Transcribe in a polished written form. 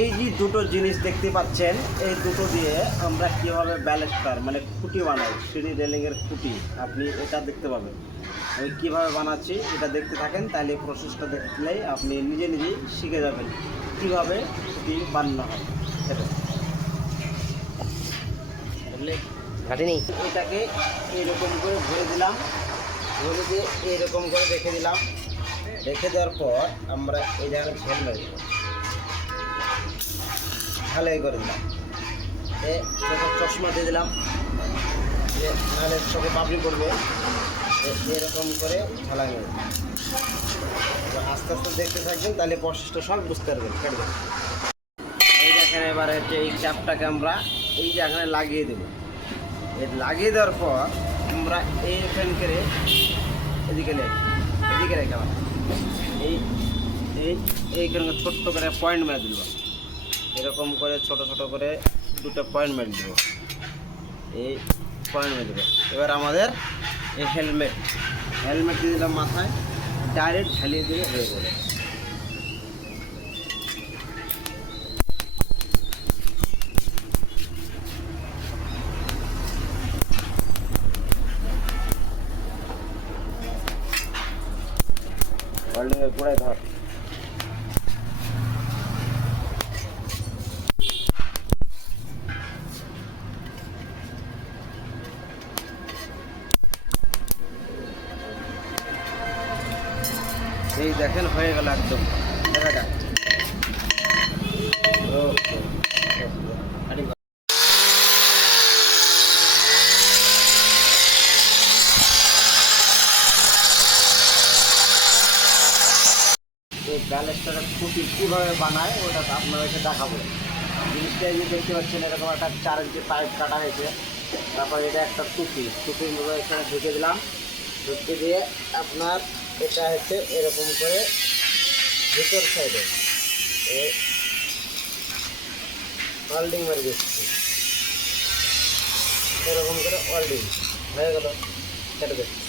এই যে দুটো জিনিস দেখতে পাচ্ছেন, এই দুটো দিয়ে আমরা কীভাবে ব্যালেস্টার মানে খুঁটি বানাই, সিঁড়ি রেলিংয়ের খুঁটি, আপনি এটা দেখতে পাবেন। আমি কীভাবে বানাচ্ছি এটা দেখতে থাকেন, তাহলে এই প্রসেসটা দেখলেই আপনি নিজে নিজেই শিখে যাবেন কীভাবে খুঁটি বানানো হয়। সেটা ঘাটেনি এটাকে এইরকম করে ভরে দিলাম, ভরে দিয়ে এইরকম করে রেখে দিলাম। রেখে দেওয়ার পর আমরা এই জায়গায় ঝেল মেরে দেবো, ঢালাই করে দিলাম। চোখের চশমা দিয়ে দিলাম, যে নাহলে চোখে পাপড়ি করবে। এরকম করে ঢালাই মেরে দিলাম। আস্তে আস্তে দেখতে থাকবেন, তাহলে প্রসেসটা সব বুঝতে পারবেন। কেটে এই দেখেন, এবারে হচ্ছে এই ক্যাপটাকে আমরা এই জায়গায় লাগিয়ে দেবো। লাগিয়ে দেওয়ার পর আমরা এইখান করে এদিকে রেখে এইখানে ছোট্ট করে পয়েন্ট মেরে দিল। এরকম করে ছোট ছোট করে দুটো পয়েন্ট মেরে দেব, এই পয়েন্ট মেরে দেবো। এবার আমাদের এই হেলমেট দিয়ে দিলাম মাথায়, ডাইরেক্ট ঝালিয়ে দিলে হয়ে যাবে। ওয়েল্ডিংয়ের গোড়ায় ধর। এই দেখেন হয়ে গেল একদম, দেখা যাক। এই ব্যালেস্টারের খুঁটি কীভাবে বানায় ওটা আপনারা এসে দেখাবো। জিনিসটা এই যে দেখতে পাচ্ছেন, এরকম একটা 4 ইঞ্চি পাইপ কাটা হয়েছে। তারপর এটা একটা টুপির মতো এখানে ঢুকে দিলাম। ঢুকে দিয়ে আপনার এটা হচ্ছে এরকম করে ভিতর সাইডে ওয়েল্ডিং মেরে দিচ্ছি। এরকম করে ওয়েল্ডিং হয়ে গেল, কেটে দিচ্ছি।